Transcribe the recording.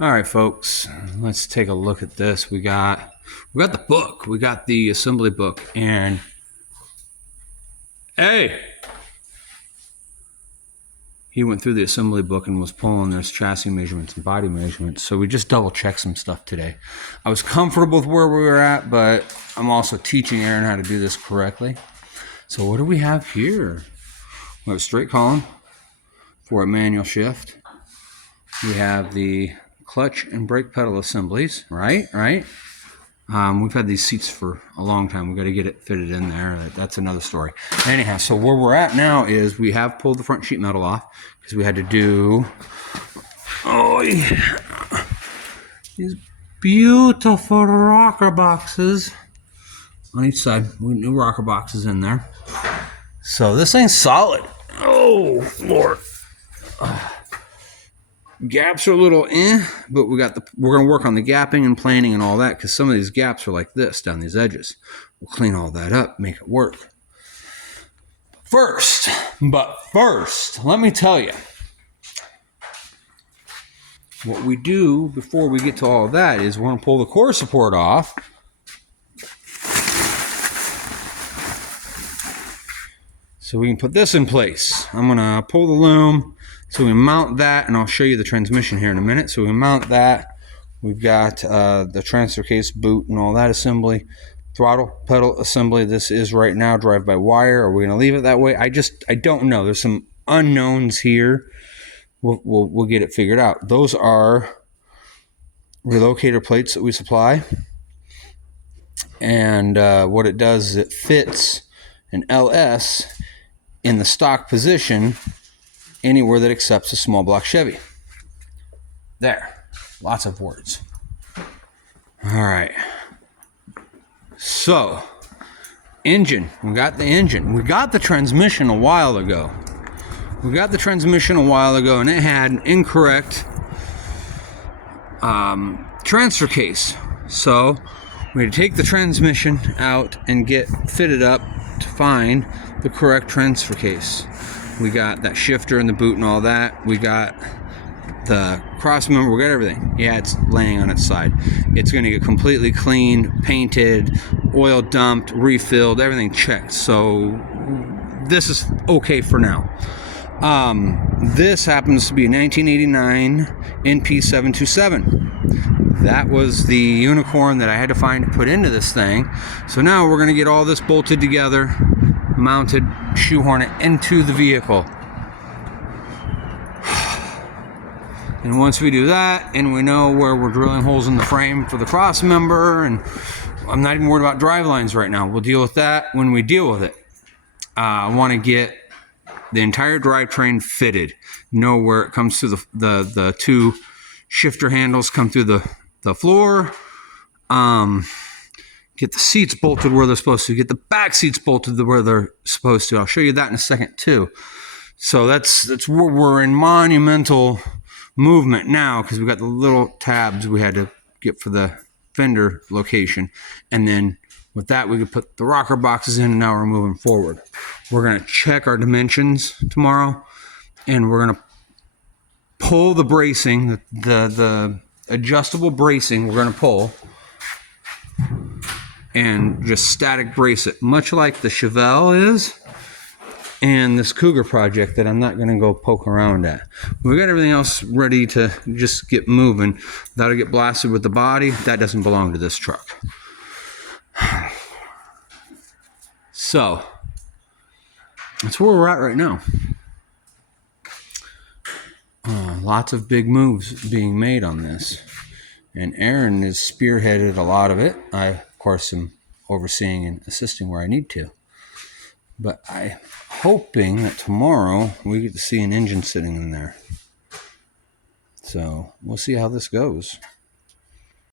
All right, folks, let's take a look at this. We got the book. We got the assembly book, and hey, he went through the assembly book and was pulling this chassis measurements and body measurements. So we just double checked some stuff today. I was comfortable with where we were at, but I'm also teaching Aaron how to do this correctly. So what do we have here? We have a straight column for a manual shift. We have the clutch and brake pedal assemblies, right? We've had these seats for a long time. We've got to get it fitted in there. That's another story. Anyhow, so where we're at now is we have pulled the front sheet metal off because we had to do, these beautiful rocker boxes on each side. New rocker boxes in there. So this thing's solid. Oh, Lord. Gaps are a little but we're going to work on the gapping and planing and all that, because some of these gaps are like this down these edges. We'll clean all that up, make it work. But first, let me tell you what we do before we get to all of that is we're going to pull the core support off. So we can put this in place. I'm going to pull the loom. So we mount that, and I'll show you the transmission here in a minute. So we mount that. We've got the transfer case boot and all that assembly. Throttle pedal assembly. This is right now drive-by-wire. Are we going to leave it that way? I don't know. There's some unknowns here. We'll get it figured out. Those are relocator plates that we supply. And what it does is it fits an LS in the stock position anywhere that accepts a small block Chevy. There. Lots of words. All right. So, engine. We got the engine. We got the transmission a while ago. And it had an incorrect transfer case. So, we had to take the transmission out and get fitted up to find the correct transfer case. We got that shifter and the boot and all that. We got the cross member. We got everything. Yeah, it's laying on its side. It's going to get completely cleaned, painted, oil dumped, refilled, everything checked. So this is okay for now. This happens to be a 1989 NP727. That was the unicorn that I had to find to put into this thing. So now we're going to get all this bolted together, mounted, shoehorn it into the vehicle. And once we do that, and we know where we're drilling holes in the frame for the cross member, and I'm not even worried about drive lines right now. We'll deal with that when we deal with it. I want to get the entire drivetrain fitted. Know where it comes through the two shifter handles come through the floor. Get the seats bolted where they're supposed to. Get the back seats bolted where they're supposed to. I'll show you that in a second too. So that's where we're in monumental movement now, because we got the little tabs we had to get for the fender location, and then with that we could put the rocker boxes in, and now we're moving forward. We're going to check our dimensions tomorrow, and we're going to pull the bracing, the adjustable bracing we're going to pull, and just static brace it, much like the Chevelle is, and this Cougar project that I'm not going to go poke around at. We got everything else ready to just get moving. That'll get blasted with the body. That doesn't belong to this truck. So, that's where we're at right now. Lots of big moves being made on this. And Aaron has spearheaded a lot of it. I, of course, am overseeing and assisting where I need to. But I'm hoping that tomorrow we get to see an engine sitting in there. So we'll see how this goes.